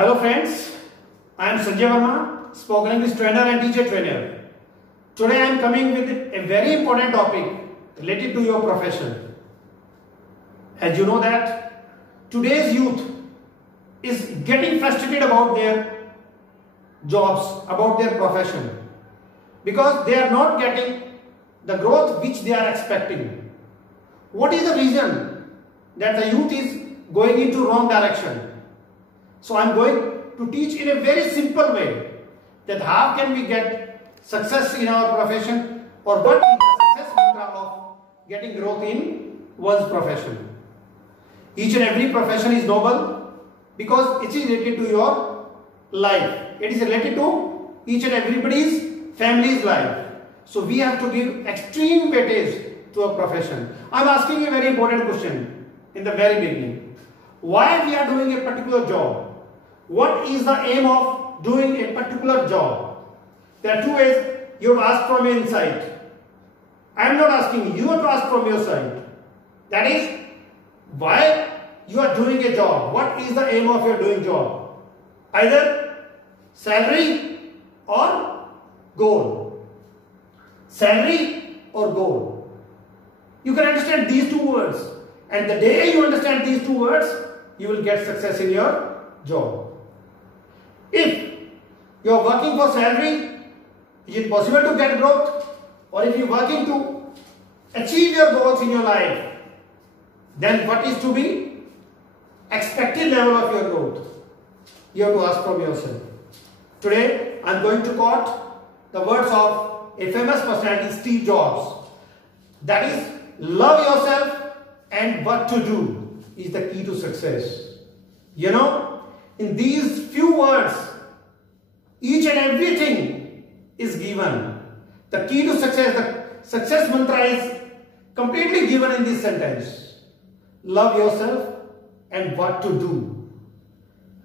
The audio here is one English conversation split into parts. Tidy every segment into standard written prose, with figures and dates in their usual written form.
Hello friends, I am Sanjay Verma, spoken English trainer and teacher trainer. Today I am coming with a very important topic related to your profession. As you know that today's youth is getting frustrated about their jobs, about their profession, because they are not getting the growth which they are expecting. What is the reason that the youth is going into wrong direction? So I am going to teach in a very simple way that how can we get success in our profession, or what is the success mantra of getting growth in one's profession. Each and every profession is noble because it is related to your life. It is related to each and everybody's family's life. So we have to give extreme weightage to a profession. I am asking a very important question in the very beginning. Why we are doing a particular job? What is the aim of doing a particular job? There are two ways you have to ask from your inside. I am not asking, you have to ask from your side. That is, why you are doing a job? What is the aim of your doing job? Either salary or goal. Salary or goal. You can understand these two words. And the day you understand these two words, you will get success in your job. If you are working for salary, is it possible to get growth? Or if you are working to achieve your goals in your life, then what is to be expected level of your growth? You have to ask from yourself. Today, I am going to quote the words of a famous personality, Steve Jobs. That is, love yourself and what to do is the key to success. You know, in these few words, each and everything is given. The key to success, the success mantra is completely given in this sentence. Love yourself and what to do.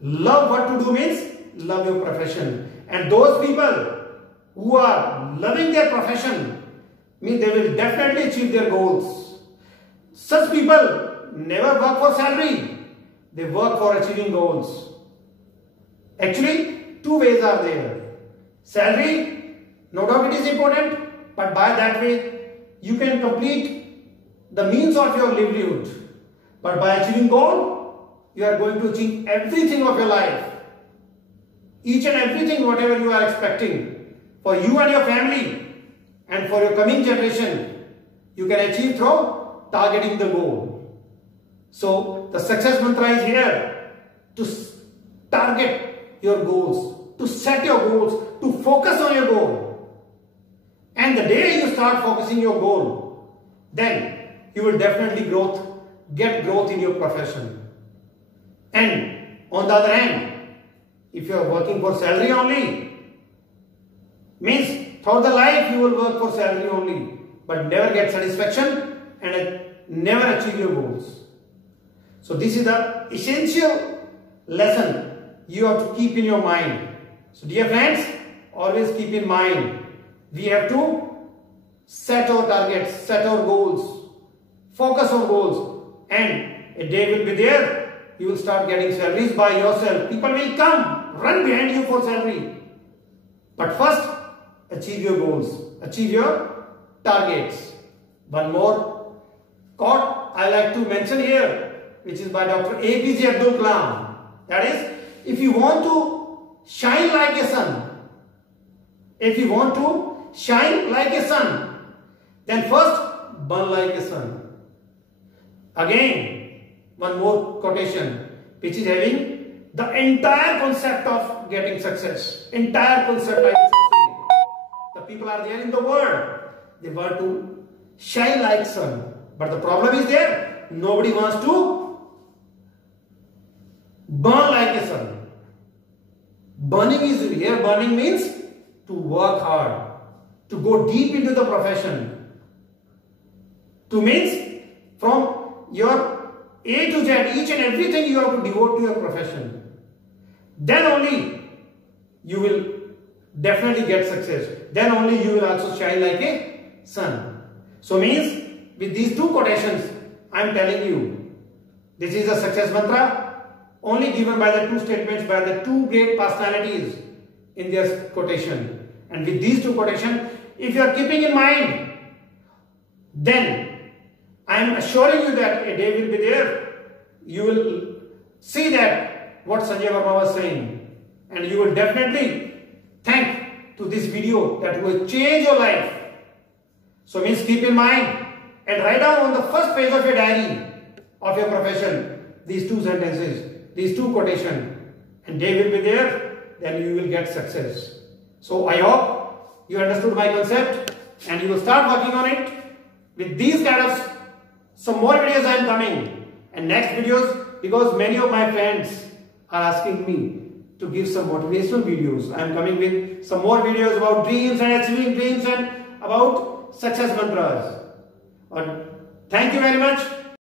Love what to do means love your profession. And those people who are loving their profession mean they will definitely achieve their goals. Such people never work for salary. They work for achieving goals. Actually, two ways are there. Salary, no doubt it is important, but by that way, you can complete the means of your livelihood. But by achieving goal, you are going to achieve everything of your life. Each and everything, whatever you are expecting for you and your family and for your coming generation, you can achieve through targeting the goal. So, the success mantra is here to target your goals, to set your goals, to focus on your goal. And the day you start focusing your goal, then you will definitely get growth in your profession. And on the other hand, if you are working for salary only, means throughout the life you will work for salary only, but never get satisfaction and never achieve your goals. So this is the essential lesson you have to keep in your mind. So dear friends, always keep in mind, we have to set our targets, set our goals, focus on goals, and a day will be there, you will start getting salaries by yourself. People will come, run behind you for salary. But first, achieve your goals, achieve your targets. One more quote I like to mention here, which is by Dr. APJ Abdul Kalam. That is, if you want to shine like a sun, then first burn like a sun. Again, one more quotation, which is having the entire concept of getting success. Entire concept, I should say. The people are there in the world. They want to shine like sun. But the problem is there. Nobody wants to burn like a sun. Burning is here. Burning means to work hard, to go deep into the profession. To means from your A to Z, each and everything you have to devote to your profession. Then only you will definitely get success. Then only you will also shine like a sun. So means with these two quotations, I am telling you, this is a success mantra. only given by the two statements by the two great personalities in their quotation. And with these two quotations, if you are keeping in mind, then I am assuring you that a day will be there. You will see that what Sanjay Verma was saying, and you will definitely thank to this video that will change your life. So means keep in mind and write down on the first page of your diary of your profession these two sentences, these two quotations, and they will be there, then you will get success. So I hope you understood my concept and you will start working on it. With these kind of some more videos I am coming, and next videos, because many of my friends are asking me to give some motivational videos. I am coming with some more videos about dreams and achieving dreams and about success mantras. Thank you very much.